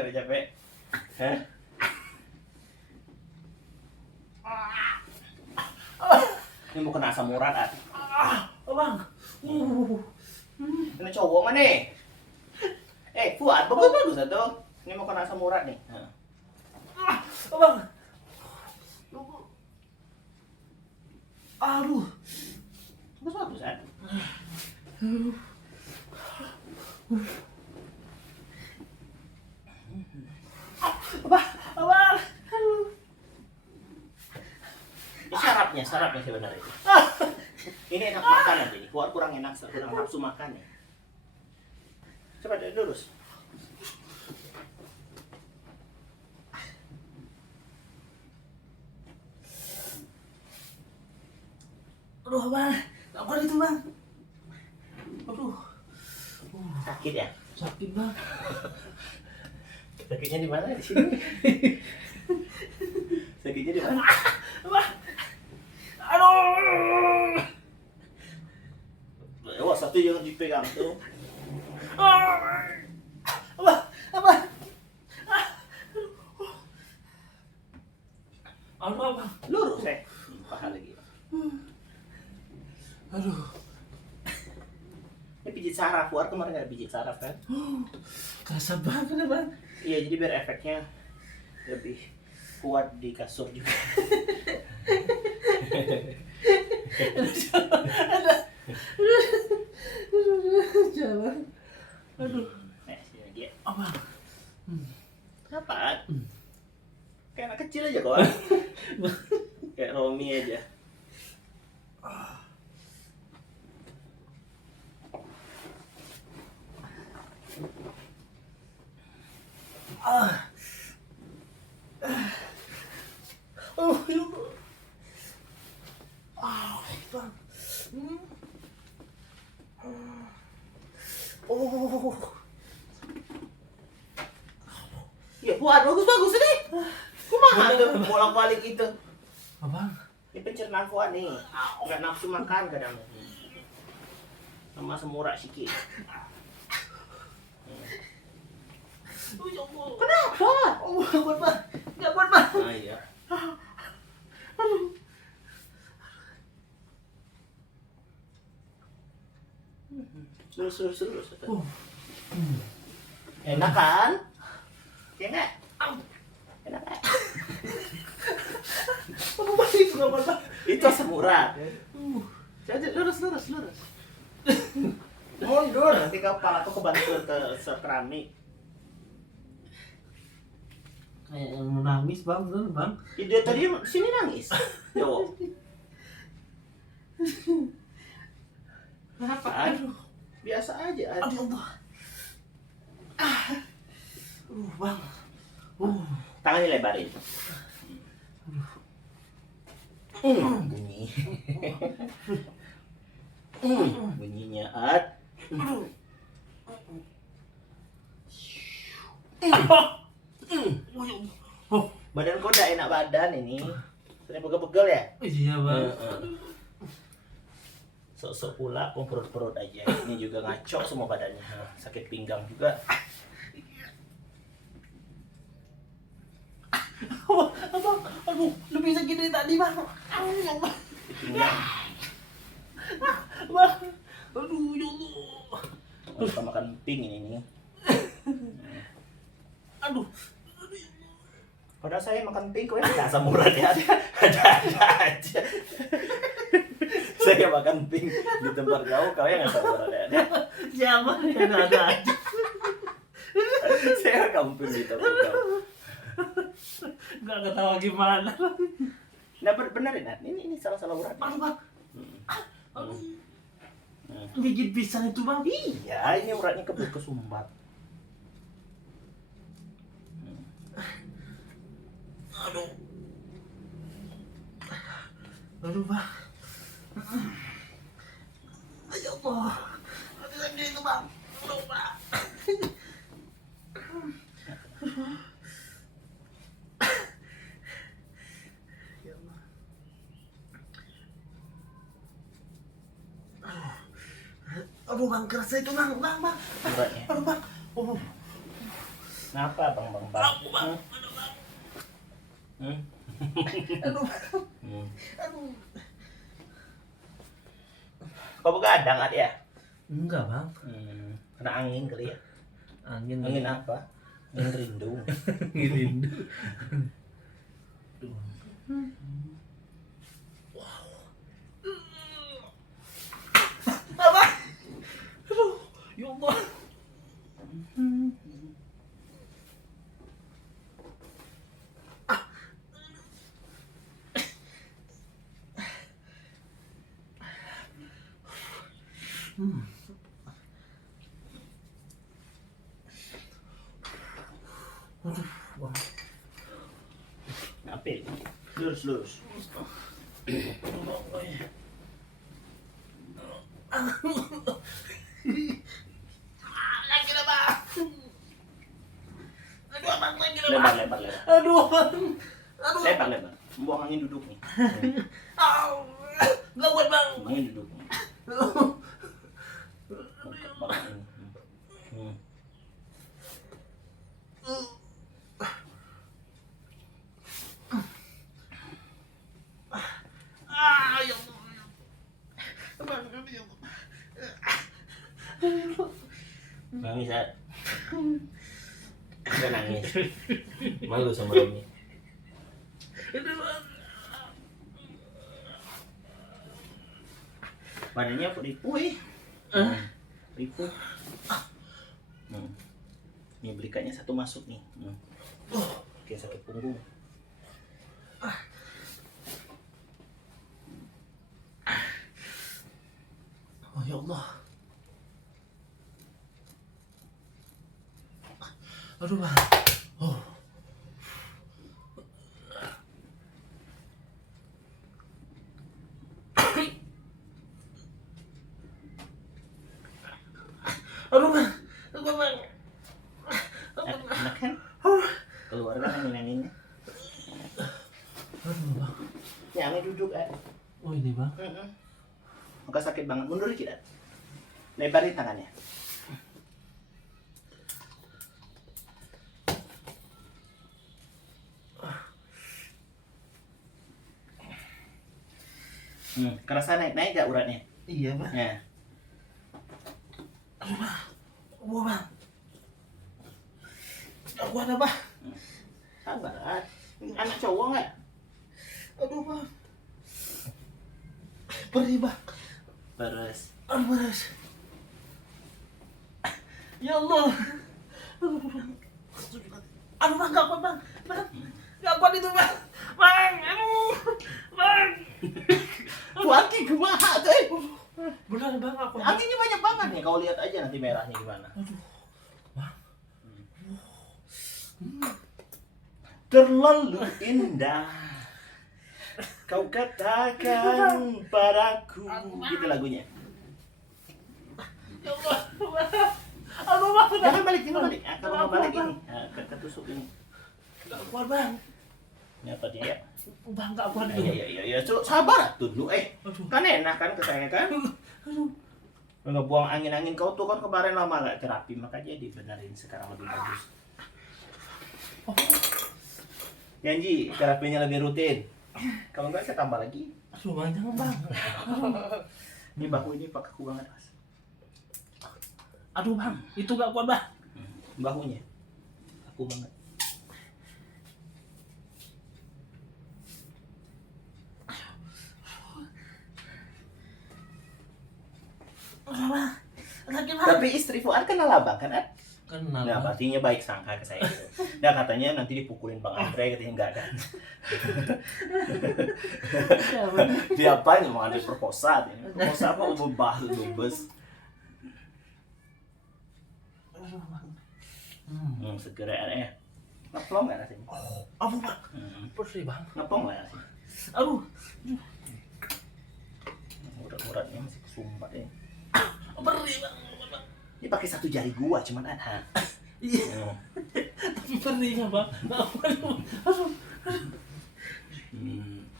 capek-capek. Hah? Ini mau kena asam urat, At. Bang. Ini cowok mana nih? Fuad, bagus tuh. Ini mau kena asam urat nih. Bang. Aduh. Bagus, At. Abang. Ini sarapnya sebenarnya. Ini enak makan aja nih. Fuad kurang enak, kurang nafsu makan nih. Coba lurus. Aduh, Bang. Apa itu, Bang? Aduh. Sakit ya? Sakit, Bang. Sakitnya di mana? Di sini. Sakitnya di mana? Bang. Aduh. Wah, satu yang dipegang tuh. Apa? Aduh, Bang. Lurus, paha lagi. Aduh. Ini pijit saraf, Fuad kemarin nggak pijit saraf kan? Kerasa banget, Bang. Iya, jadi biar efeknya lebih kuat di kasur juga. Ada. Jalan. Aduh. Sini lagi ya. Apa? Kenapa? Kayak anak kecil aja kok. Kayak Romi aja. Oh, ya Allah. Bang. Oh. Ya, Fuad bagus nih. Kumaha tuh bolak-balik itu. Abang. Ini pencernaan Fuad nih. Nggak nafsu makan kadang. Sama semurah sikit. Oh, ya Allah. Kenapa? Oh, nggak kuat, Bang. Nggak kuat, Bang. Ah, iya. Aduh. Lurus. Oh. Enak kan? Ya nggak? Enak kan? Apa Bang itu nggak kuat, Bang? Itu asam urat. Coba lurus. Mundur, nanti kepala aku kebantu ke keramik. Kayak mau nangis, Bang, bener, Bang. Dia tadi sini nangis. Yo. Kenapa? Aduh, biasa aja. Aduh, Allah. Bang. Tangannya lebarin. Bunyi. Bunyinya At. Badan kau udah enak badan ini. Sering pegel-pegel ya? Iya, Bang. Sok-sok pula perut-perut aja. Ini juga ngaco semua badannya. Sakit pinggang juga. Abang, aduh, lebih sakit dari tadi, Bang. Aduh, ya Allah. Di pinggang. Bang, aduh, ya Allah. Kita makan pink ini nih. Aduh. Padahal saya makan pink, kau ya nggak asam urat ya. Ada aja. Saya makan pink di tempat kau yang nggak asam urat ya. Siapa yang ada aja. Saya makan pink di tempat kau. Nggak ketawa gimana. Nah benerin, Nat. Ini salah urat. Aduh, Bang. Aduh. Gigit pisang itu, Bang. Iya, ini uratnya kesumbat. Aduh. Aduh, Bang. Ya Allah. Aduh, gede itu, Bang. Aduh, Bang. Ya Allah. Aduh, Bang, kerasa itu, Bang. Bang. Uratnya. Aduh, Bang. Oh. Kenapa bang? Aku bang. Aduh bang. Hmm? Aduh. Hmm. Aduh. Kau begadang ada ya? Enggak bang. Kena angin kali ya? Angin. Angin apa? Angin rindu. Angin. Apa? Aduh. Ya Allah. Aduh, bang. Apa ini? Lurus. Lagi dah bang. Aduh bang, lagi dah bang. Lebar. Aduh bang. Aduh. Lebar. Buang angin duduk nih. Au. Nggak kuat bang. Angin duduk. Buang angin. Ya Allah. Bang, ya Allah. Nangis ya? Udah nangis. Malu sama Romi. Aduh, bang. Badannya apa ripu ripu. Ini belikannya satu masuk nih. Oke, sakit punggung. Oh ya Allah. Aduh bang. Oh. Aduh bang. Aduh bang. Enak kan? Keluar kan angin-anginnya. Aduh bang. Ya, angin duduk Oh ini bang. Muka sakit banget. Mundur dikit. Lebarin tangannya. Kerasa naik gak uratnya? Iya bang. Ya. Aduh bang. Oh bang. Aku ada bang. Sabar. Anak cowok nggak? Aduh bang. Perih bang. Beres. Aduh beres. Ya Allah. Aduh bang. Aduh bang, gak kuat bang. Bang. Gak kuat itu bang. Bang. Aduh. Bang. Kuati kumaha tuh. Benar bang, aku. Anginnya banyak banget nih. Kau lihat aja nanti merahnya gimana. Aduh. Bang. Terlalu indah kau katakan padaku. Gitu lagunya. Ya Allah. Aduh bang. Jangan balik. Kalau mau balik ini, ketusuk ini. Gak kuat bang. Ini apa dia? Bang gak kuat itu. Iya. Sabar tuh dulu. Aduh. Kan enak kan kesayang kan? Aduh. Ngebuang angin-angin kau tuh kan kemarin lama gak terapi, makanya dibenerin sekarang lebih bagus. Oh. Janji terapinya lebih rutin. Kalau enggak saya tambah lagi. Aduh bang, jangan bang. Ini bahu ini pakai aku banget mas. Aduh bang, itu gak kuat bang. Bahunya aku banget. Aduh bang. Lagi bang. Tapi istri Fuad kenal abang kan? Kenal. Nah, pastinya baik sangka ke saya. Nah, katanya nanti dipukulin Bang Andre, katanya enggak kan. Diapain mau ambil perkosa? Perkosa apa ubah lubes. Segera ya. Ngeplong enggak rasanya? Aduh bang. Perih bang. Ngeplong enggak rasanya? Aduh. Urat-uratnya masih kesumbat ya. Perih bang. Ini pakai satu jari gua cuman ada. Iya. Tapi perihnya bang. Aduh.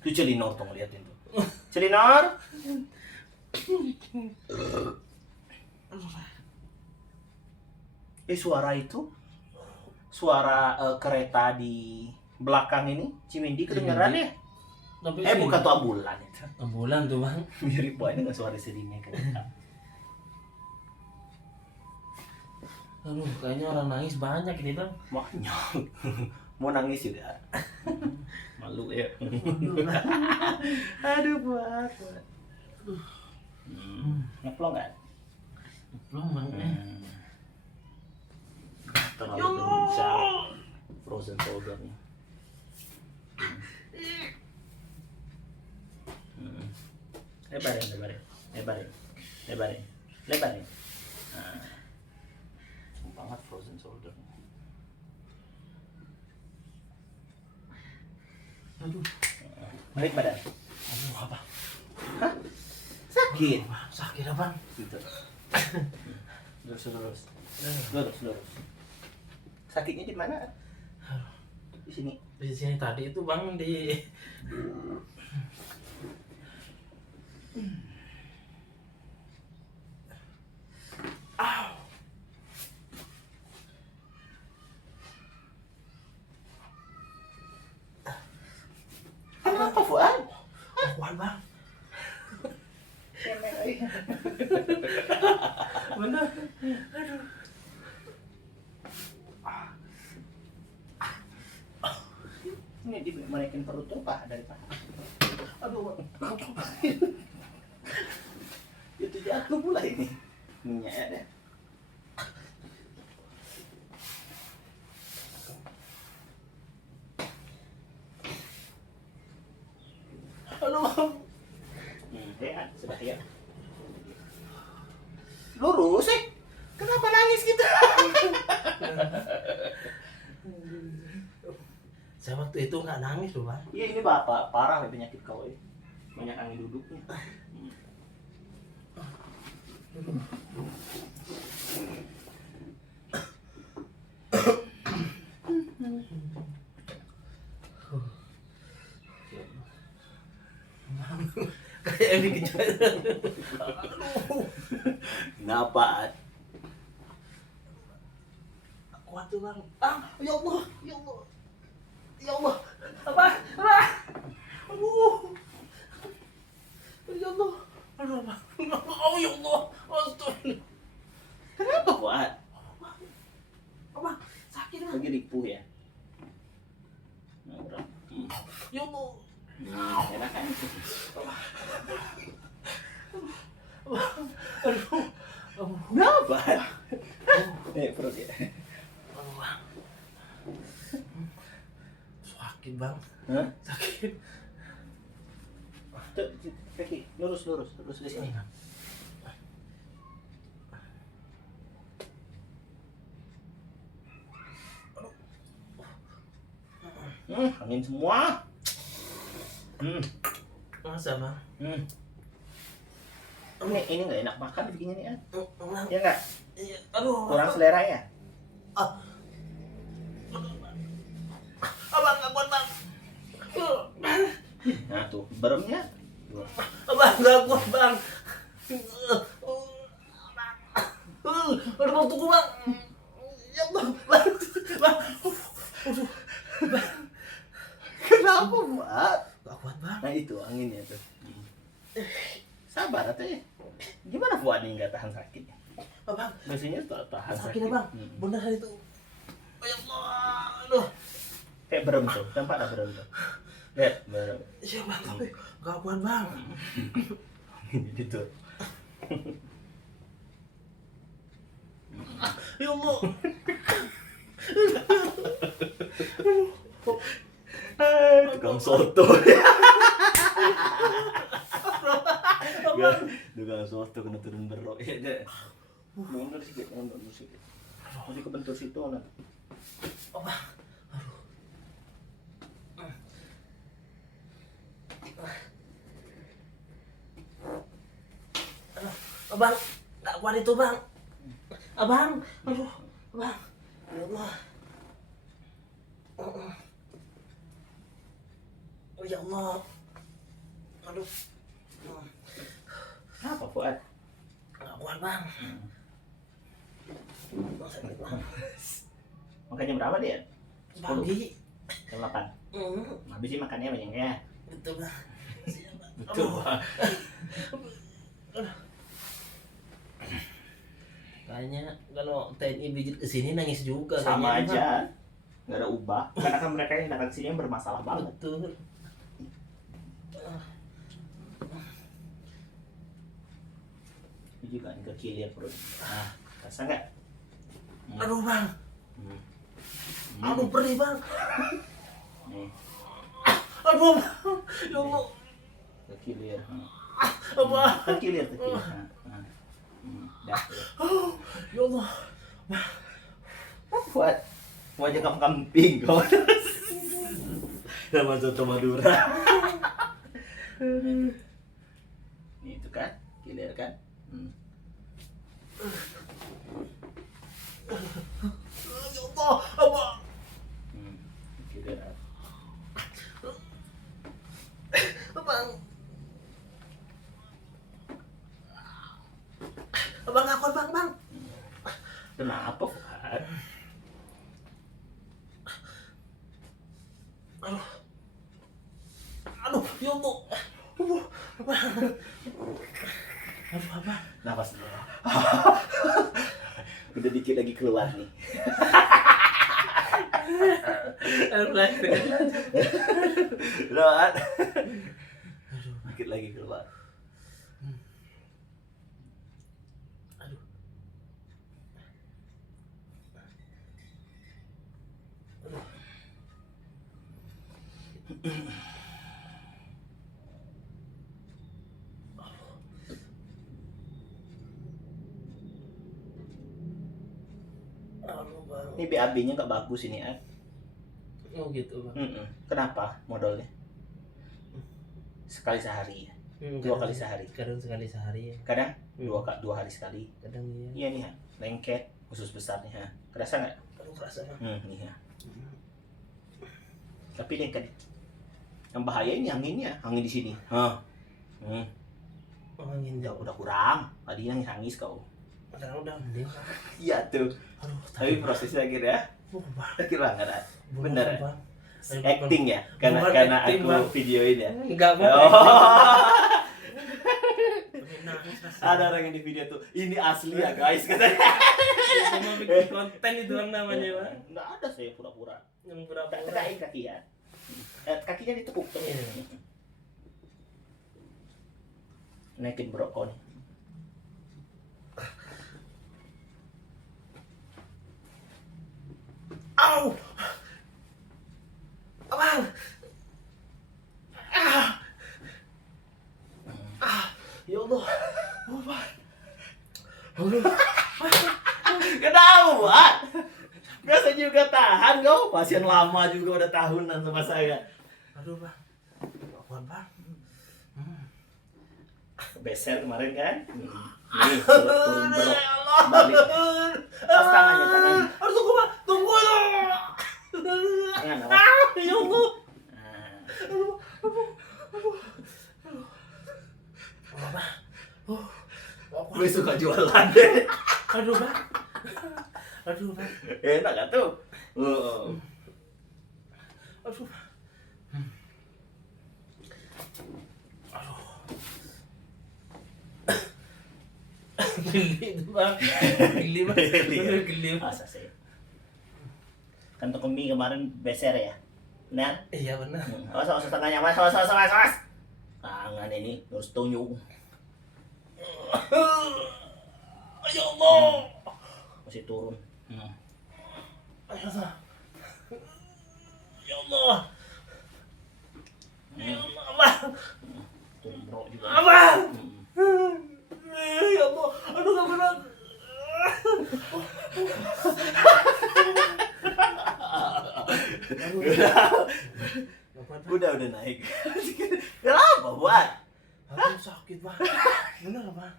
Itu Celinor tuh ngeliatin tuh. Celinor. Suara itu suara kereta di belakang ini Cimindi kedengeran ya? Tapi Bukan tuh ambulan itu. ambulan tuh bang. Mirip banget dengan suara sirine kereta. Aduh, kayaknya orang nangis banyak ini bang. Makanya mau nangis juga. Malu ya. Aduh buat. Ngeplong kan? Belum bang. Terlalu Ya Allah. kencang. Frozen shoulder-nya. Lebarin. Nah, banget frozen shoulder. Aduh, Balik badan. aduh apa? Hah? Sakit. Sakit apa? Gitu. Lurus. Sakitnya di mana? Di sini. Di sini tadi itu bang di. Kenapa Fuad? Kuat bang. Cemen aja. Bener. Ini dimanakin perut tuh pak dari pak. Aduh. Itu jatuh pula ini. Minyak ada. Aduh. Ya, sudah ya. Lurus sih. Kenapa nangis gitu? Saya waktu itu nggak nangis loh bang. Iya ini bapak parah penyakit kau ya. Banyak angin duduknya. Kayak yang dikejar. Kenapa? Kuat tuh bang. Ya Allah, ya Allah, ya Allah. Apa? Aduh. Ya Allah. Aduh bang. Oh ya Allah. Astaga. Kenapa Fuad? Apa? Sakit bang. Lagi ripuh ya. Nah, udah. Ya Allah. Enak kan? Aduh. Kenapa? Perut ya. Aduh bang. Sakit bang. Hah? Sakit. Tuh, kaki lurus di sini. Angin semua. Masa bang? Ini nggak enak makan begini nih kan? Bang. Ya nggak? Iya. Aduh. Kurang selera ya? Abang nggak kuat bang. Nah tuh beremnya. Abang nggak kuat bang. Aduh tunggu bang. Ya Allah bang. Bang. Kenapa buat? Nggak kuat bang. Nah itu anginnya tuh. Sabar atau ya? Gimana Fuad nih nggak tahan sakit? Abang. Biasanya tahan Sakit ya bang. Bener itu. Ya Allah. Aduh. Kayak berem tuh, tempat ada berem tuh. Lihat berem. Iya bang tapi nggak kuat bang. Gitu. Ya Allah. Tukang soto. Tukang soto kena turun berok. Ya deh. Mundur sedikit. Masih kebentur situ nah. Abang nggak kuat itu bang. Abang. Aduh. Abang. Ya Allah. Oh ya Allah. Aduh. Apa Fuad? Nggak kuat bang. Sakit bang. Makannya berapa dia? 10. Pagi. Jam 8. Habis sih makannya banyaknya. Betul bang. Betul. Bang. Kayaknya kalau TNI Brigit kesini nangis juga. Sama kayaknya, Bang. aja. Nggak ada ubah. Karena kan mereka yang datang sini yang bermasalah banget. Betul. Ini juga ke kilir perut. Nah, rasa nggak? Aduh bang. Hmm. Aduh perih bang. Nih, Aduh. Ya Allah. ke kilir. Apa? Ke kilir, ke kilir. Nah. Dah. Ya Allah. Buat mau aja kamu kambing kau. Sama soto Madura. Nih, itu kan, kilir kan? Ya Allah. Apa? Kilir. Bang. Bang aku bang. Kenapa, Fuad? Aduh, ya Allah. Aduh, apa? Nafas dulu. Udah dikit lagi keluar nih. Udah, dikit lagi keluar. Aduh. Aduh, bang. Ini BAB-nya nggak bagus ini, Ad. Oh gitu bang. Kenapa modalnya? Sekali sehari ya? 2 kali sehari? Kadang sekali sehari ya. Kadang 2 hari sekali. Kadang iya. Iya nih, ha. Lengket khusus besarnya, ha. Kerasa nggak? Aduh kerasa bang. Nih, ha. Tapi nih kan yang bahaya ini anginnya, angin di sini. Angin Ya jauh. udah kurang. Tadi yang nangis kau. Kadang udah mending. Bang. Iya tuh. Aduh. Tapi prosesnya akhirnya Bang. akhir banget, Ad. Bener ya? Bang. Acting ya? Karena Bukan acting, aku Bang. videoin ya. Enggak bang. Oh. Nangis rasanya. Ada orang yang di video tuh, ini asli ya guys katanya. Cuma bikin konten itu bang namanya bang. Nggak ada saya pura-pura. Yang pura-pura. Tekain kaki ya. Kakinya ditekuk. Iya. Naikin brokon. Au! Abang! Ya Allah. Kenapa, Pak? Biasa juga tahan kau. Pasien lama juga udah tahunan sama saya. Aduh bang. Gak kuat bang. Beser kemarin kan? Nih, turun brok. Balik. Pas tangannya. Aduh tunggu bang. Tunggu dong. Tangan apa? Ya Allah. Oh, bang. Gue suka jualan deh. Aduh bang. Aduh bang. Enak gak tuh? Aduh. Geli itu bang. Geli bang. Bener geli bang. Masa sih? Kantong mie kemarin beser ya? Benar? Iya benar. Awas tangannya, awas. Tangan ini harus tunjuk. Ya Allah. Masih turun. Ya Allah. Ya Allah. Ya Allah. Abang. Turun bro juga. Abang. Ya Allah. Aduh gak berat. Udah naik. Kenapa buat? Aduh sakit bang. Bener bang.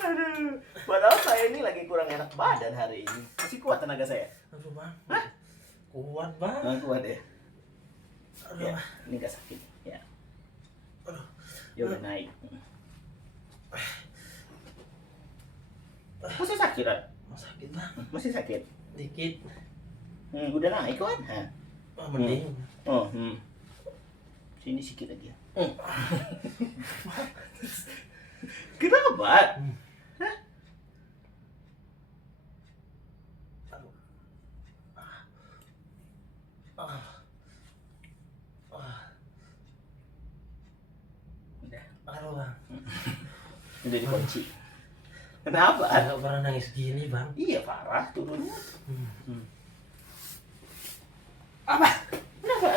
Aduh. Padahal saya ini lagi kurang enak badan hari ini. Masih kuat tenaga saya. Aduh bang. Hah? Kuat bang. Nggak kuat ya. Aduh. Ya, ini nggak sakit. Ya. Aduh. Ya udah naik. Masih sakit, Rat? Sakit bang. Masih sakit. dikit. Udah naik kan? Hah. Mending. Oh, sini sedikit lagi ya. Kenapa? Hah? Udah. Aduh bang. Udah dikunci. Kenapa? Saya nggak pernah nangis gini bang. Iya parah turunnya. Apa? Kenapa?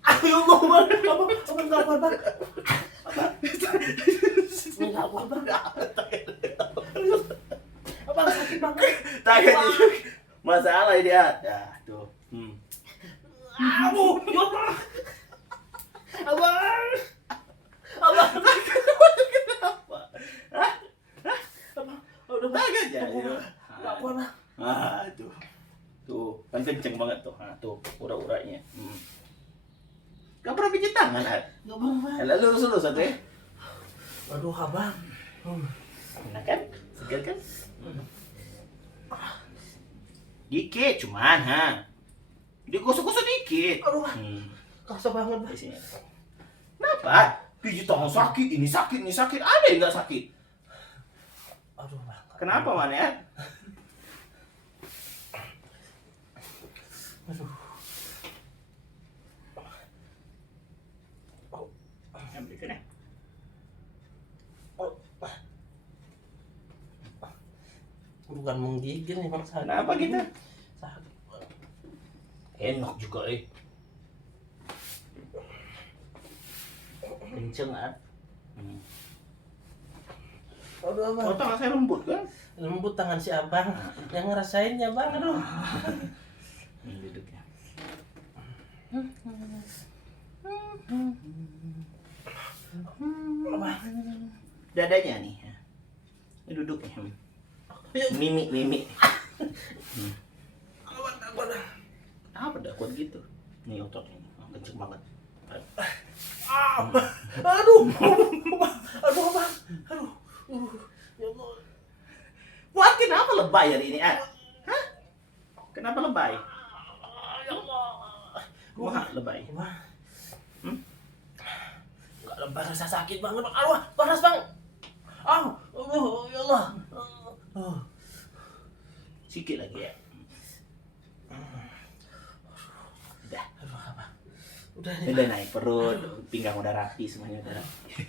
Ayo mau bang. Apa nggak apa bang? Apa? Nggak apa bang. Apa sakit bang? Tangan masalah ini ya. Dah tuh. Aduh, ya Allah. Abang. Abang. Kenapa? Hah? Abang. Udah bang. Tangan aja. Nggak apa bang. Tuh. Tuh, kan kenceng banget tuh. Tuh, ura-uranya. Gak pernah pijit tangan, Ad. Nggak apa bang. Lurus satu ya. Aduh abang. Enak kan? Segar kan? Dikit cuman, digosok-gosok dikit. Aduh bang. Kasar banget bang. Di sini. Kenapa? Pijit tangan sakit, ini sakit. Ada yang nggak sakit? Aduh bang. Kenapa, Man ya? Aduh. Ambil sini. Bukan menggigil nih bang. Sakit. Kenapa gitu? Sakit. Enak juga, Kenceng, Ad. Aduh abang. Oh, tangan saya lembut kan? Lembut tangan si abang. Yang ngerasainnya bang. Aduh. Ini duduknya. Dadanya nih. Ini duduknya. Mimi. Apa dah kuat gitu? Nih ototnya. Kenceng banget. Aduh. Aduh abang. Aduh. Ya Allah. Kuat kenapa lebay hari ini, Ad? Hah? Kenapa lebay? Ya Allah. Wah, lebay. Bang. Enggak Lebah rasa sakit banget bang. Aduh, panas bang. Ya Allah. Sikit lagi ya. Udah. Aduh apa? Udah nih. Udah naik perut, pinggang udah rapi semuanya udah rapi.